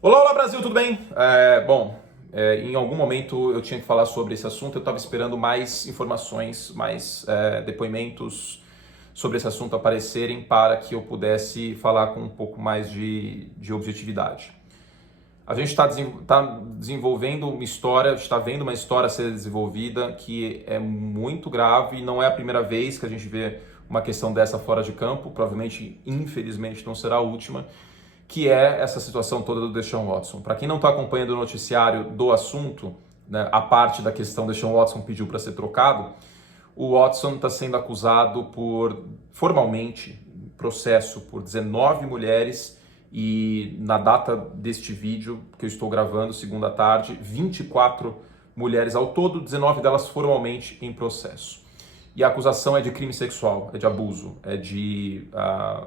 Olá, olá Brasil, tudo bem? Em algum momento eu tinha que falar sobre esse assunto, eu estava esperando mais informações, mais depoimentos sobre esse assunto aparecerem para que eu pudesse falar com um pouco mais de objetividade. A gente está desenvolvendo uma história, está vendo uma história ser desenvolvida que é muito grave e não é a primeira vez que a gente vê uma questão dessa fora de campo, provavelmente, infelizmente, não será a última, que é essa situação toda do Deshaun Watson. Para quem não está acompanhando o noticiário do assunto, né, a parte da questão Deshaun Watson pediu para ser trocado, o Watson está sendo acusado formalmente, processo por 19 mulheres e na data deste vídeo que eu estou gravando, segunda à tarde, 24 mulheres ao todo, 19 delas formalmente em processo. E a acusação é de crime sexual, é de abuso, é de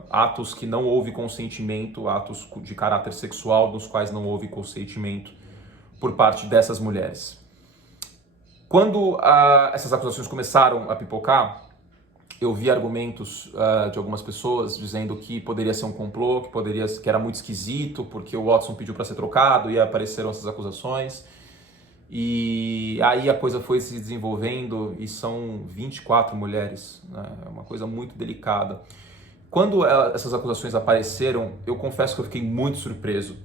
atos que não houve consentimento, atos de caráter sexual dos quais não houve consentimento por parte dessas mulheres. Quando essas acusações começaram a pipocar, eu vi argumentos de algumas pessoas dizendo que poderia ser um complô, que era muito esquisito, porque o Watson pediu para ser trocado e apareceram essas acusações. E aí a coisa foi se desenvolvendo e são 24 mulheres, né? É uma coisa muito delicada. Quando essas acusações apareceram, eu confesso que eu fiquei muito surpreso,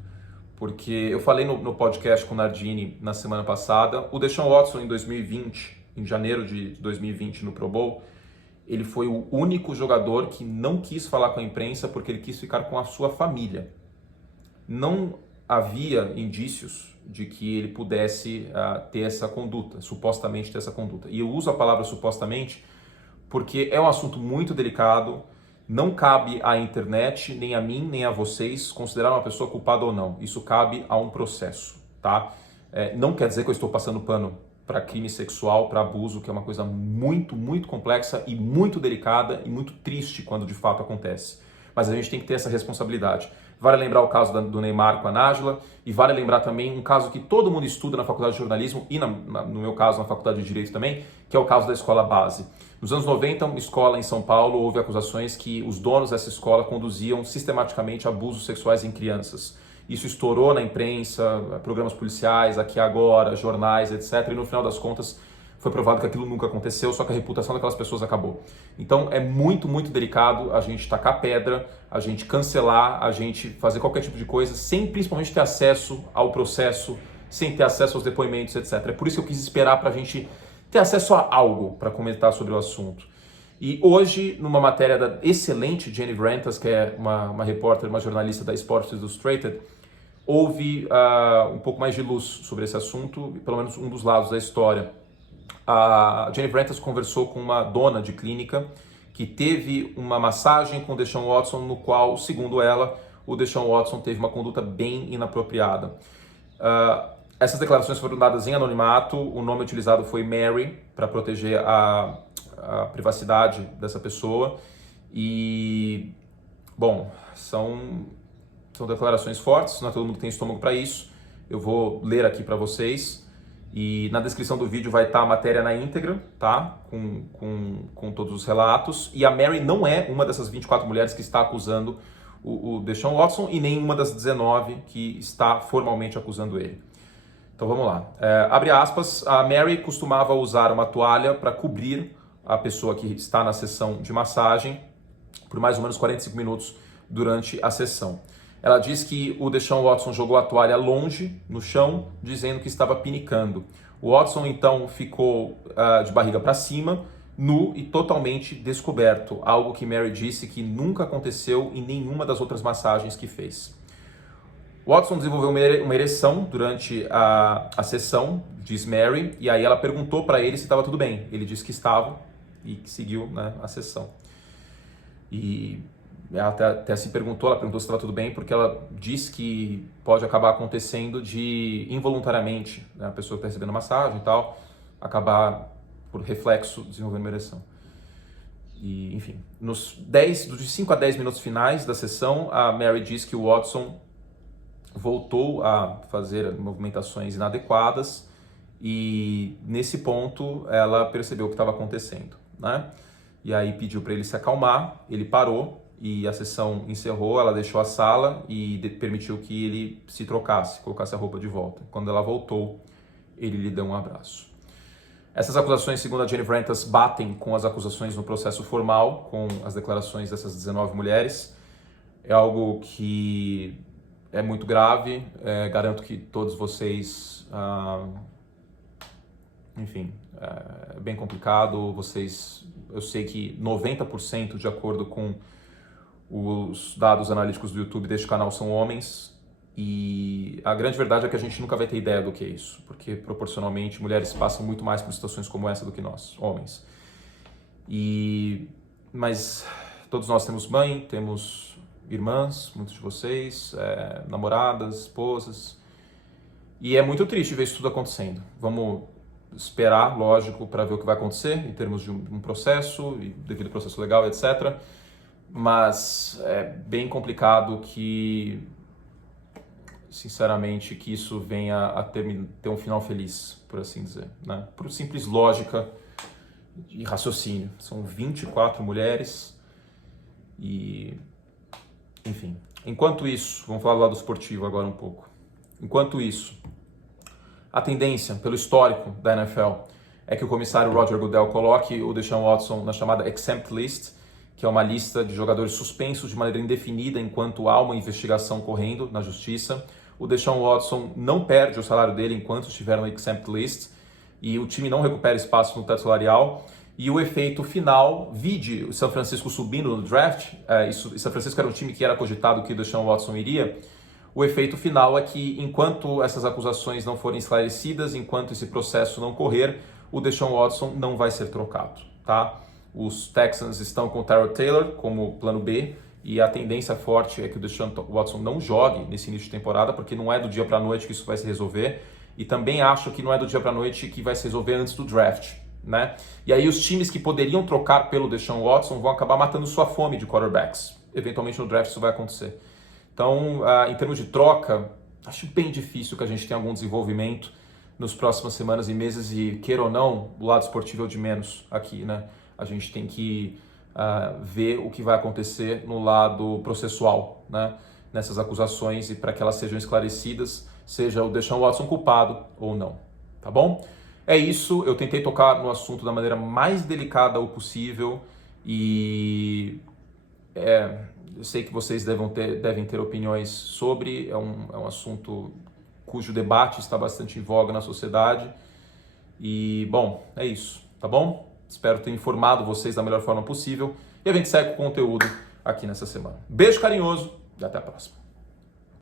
porque eu falei no podcast com o Nardini na semana passada, o Deshaun Watson em 2020, em janeiro de 2020 no Pro Bowl, ele foi o único jogador que não quis falar com a imprensa porque ele quis ficar com a sua família. Não havia indícios de que ele pudesse ter essa conduta, supostamente ter essa conduta. E eu uso a palavra supostamente porque é um assunto muito delicado, não cabe à internet, nem a mim, nem a vocês, considerar uma pessoa culpada ou não. Isso cabe a um processo, tá? Não quer dizer que eu estou passando pano para crime sexual, para abuso, que é uma coisa muito, muito complexa e muito delicada e muito triste quando de fato acontece. Mas a gente tem que ter essa responsabilidade. Vale lembrar o caso do Neymar com a Nájila e vale lembrar também um caso que todo mundo estuda na faculdade de jornalismo e, no meu caso, na faculdade de direito também, que é o caso da escola base. Nos anos 90, uma escola em São Paulo, houve acusações que os donos dessa escola conduziam sistematicamente abusos sexuais em crianças. Isso estourou na imprensa, programas policiais, Aqui Agora, jornais, etc. E no final das contas foi provado que aquilo nunca aconteceu, só que a reputação daquelas pessoas acabou. Então é muito, muito delicado a gente tacar pedra, a gente cancelar, a gente fazer qualquer tipo de coisa, sem principalmente ter acesso ao processo, sem ter acesso aos depoimentos, etc. É por isso que eu quis esperar para a gente ter acesso a algo para comentar sobre o assunto. E hoje, numa matéria da excelente Jenny Vrentas, que é uma repórter, uma jornalista da Sports Illustrated, houve um pouco mais de luz sobre esse assunto, pelo menos um dos lados da história. A Jenny Vrentas conversou com uma dona de clínica que teve uma massagem com o Deshaun Watson, no qual, segundo ela, o Deshaun Watson teve uma conduta bem inapropriada. Essas declarações foram dadas em anonimato, o nome utilizado foi Mary, para proteger a privacidade dessa pessoa. E, bom, são declarações fortes, não é todo mundo que tem estômago para isso. Eu vou ler aqui para vocês. E na descrição do vídeo vai estar a matéria na íntegra, tá? Com todos os relatos. E a Mary não é uma dessas 24 mulheres que está acusando o Deshaun Watson e nem uma das 19 que está formalmente acusando ele. Então vamos lá. Abre aspas, a Mary costumava usar uma toalha para cobrir a pessoa que está na sessão de massagem por mais ou menos 45 minutos durante a sessão. Ela diz que o Deshaun Watson jogou a toalha longe no chão, dizendo que estava pinicando. O Watson então ficou de barriga para cima, nu e totalmente descoberto, algo que Mary disse que nunca aconteceu em nenhuma das outras massagens que fez. Watson desenvolveu uma ereção durante a sessão, diz Mary, e aí ela perguntou para ele se estava tudo bem. Ele disse que estava e que seguiu, né, a sessão. E ela até se perguntou, ela perguntou se estava tudo bem, porque ela diz que pode acabar acontecendo de involuntariamente, né, a pessoa que está recebendo massagem e tal, acabar por reflexo desenvolvendo uma ereção. E, enfim, dos 5 a 10 minutos finais da sessão, a Mary diz que o Watson voltou a fazer movimentações inadequadas e nesse ponto ela percebeu o que estava acontecendo, né? E aí pediu para ele se acalmar, ele parou e a sessão encerrou, ela deixou a sala e permitiu que ele se trocasse, colocasse a roupa de volta. Quando ela voltou, ele lhe deu um abraço. Essas acusações, segundo a Jennifer Rentas, batem com as acusações no processo formal, com as declarações dessas 19 mulheres. É algo que é muito grave, garanto que todos vocês, enfim, é bem complicado. Eu sei que 90%, de acordo com os dados analíticos do YouTube deste canal, são homens, e a grande verdade é que a gente nunca vai ter ideia do que é isso, porque proporcionalmente mulheres passam muito mais por situações como essa do que nós, homens. Mas todos nós temos mãe, temos irmãs, muitos de vocês, namoradas, esposas, e é muito triste ver isso tudo acontecendo. Vamos esperar, lógico, para ver o que vai acontecer em termos de um processo, e devido ao processo legal, etc. Mas é bem complicado que, sinceramente, que isso venha a ter um final feliz, por assim dizer, né? Por simples lógica e raciocínio. São 24 mulheres e, enfim. Enquanto isso, vamos falar do lado esportivo agora um pouco. Enquanto isso, a tendência, pelo histórico da NFL, é que o comissário Roger Goodell coloque o Deshaun Watson na chamada exempt list, que é uma lista de jogadores suspensos de maneira indefinida enquanto há uma investigação correndo na justiça. O Deshaun Watson não perde o salário dele enquanto estiver no exempt list, e o time não recupera espaço no teto salarial. E o efeito final, vide o São Francisco subindo no draft, São Francisco era um time que era cogitado que o Deshaun Watson iria. O efeito final é que, enquanto essas acusações não forem esclarecidas, enquanto esse processo não correr, o Deshaun Watson não vai ser trocado, tá? Os Texans estão com o Tyrod Taylor como plano B, e a tendência forte é que o Deshaun Watson não jogue nesse início de temporada, porque não é do dia para a noite que isso vai se resolver, e também acho que não é do dia para a noite que vai se resolver antes do draft, né? E aí os times que poderiam trocar pelo Deshaun Watson vão acabar matando sua fome de quarterbacks. Eventualmente no draft isso vai acontecer. Então, em termos de troca, acho bem difícil que a gente tenha algum desenvolvimento nas próximas semanas e meses, e queira ou não, o lado esportivo é o de menos aqui, né? A gente tem que ver o que vai acontecer no lado processual, né? Nessas acusações, e para que elas sejam esclarecidas, seja o Deshaun Watson culpado ou não, tá bom? É isso, eu tentei tocar no assunto da maneira mais delicada o possível, e eu sei que vocês devem ter opiniões sobre, é um assunto cujo debate está bastante em voga na sociedade. E, bom, é isso, tá bom? Espero ter informado vocês da melhor forma possível, e a gente segue o conteúdo aqui nessa semana. Beijo carinhoso e até a próxima.